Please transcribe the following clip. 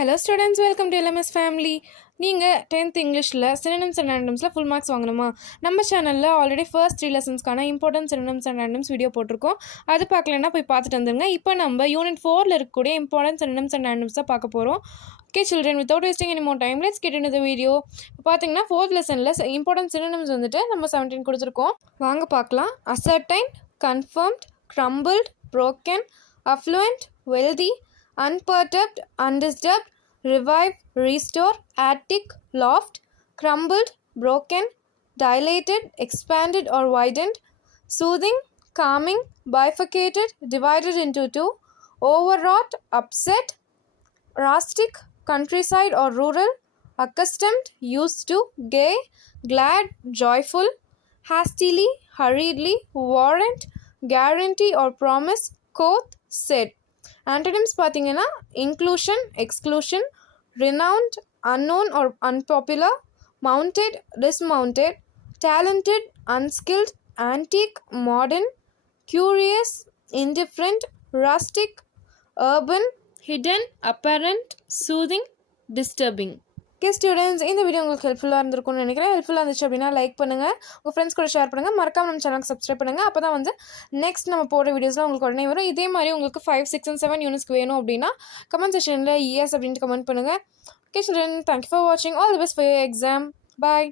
Hello students, welcome to LMS family. நீங்கள் 10th இங்கிலீஷில் synonyms and antonyms full marks வாங்கணுமா? நம்ம சேனலில் ஆல்ரெடி ஃபர்ஸ்ட் 3 லெசன்ஸ்க்கான important synonyms and antonyms video போட்டிருக்கோம். அது பார்க்கலன்னா போய் பார்த்துட்டு வந்துருங்க. இப்போ நம்ம யூனிட் 4ல் இருக்கக்கூடிய இம்பார்ட்டன்ட் synonyms and antonyms தான் பார்க்க போகிறோம். Okay children, without wasting any more time, let's get into the video. இப்போ பார்த்தீங்கன்னா 4th லெசனில் இம்பார்ட்டன்ட் synonyms வந்துட்டு நம்ம 17 கொடுத்துருக்கோம். வாங்க பார்க்கலாம். Ascertain, confirmed, crumbled, broken, affluent, wealthy, unperturbed, undisturbed, revive, restore, attic, loft, crumbled, broken, dilated, expanded or widened, soothing, calming, bifurcated, divided into two, overwrought, upset, rustic, countryside or rural, accustomed, used to, gay, glad, joyful, hastily, hurriedly, warrant, guarantee or promise, quoth, said. Antonyms பார்த்தீங்கன்னா inclusion, exclusion, renowned, unknown or unpopular, mounted, dismounted, talented, unskilled, antique, modern, curious, indifferent, rustic, urban, hidden, apparent, soothing, disturbing. Okay students, இந்த video உங்களுக்கு ஹெல்ப்ஃபுல்லாக இருந்திருக்கும்னு நினைக்கிறேன். ஹெல்ப்ஃபுல்லாக இருந்துச்சு அப்படின்னா like பண்ணுங்கள், உங்கள் ஃப்ரெண்ட்ஸ் கூட ஷேர் பண்ணுங்கள், மறக்காம நம்ம சேனலுக்கு சப்ஸ்கிரைப் பண்ணுங்கள். அப்போ தான் நெக்ஸ்ட் நம்ம போடுற வீடியோஸ்லாம் உங்களுக்கு உடனே வரும். இதே மாதிரி உங்களுக்கு 5, 6 and 7 யூனிட்ஸ்க்கு வேணும் அப்படின்னா கமெண்ட் செக்ஷனில் ES அப்படின்ட்டு கமெண்ட் பண்ணுங்கள். ஓகே ஸ்டூடெண்ட், தேங்க்யூ ஃபார் வாட்சிங். All the best for your exam. Bye.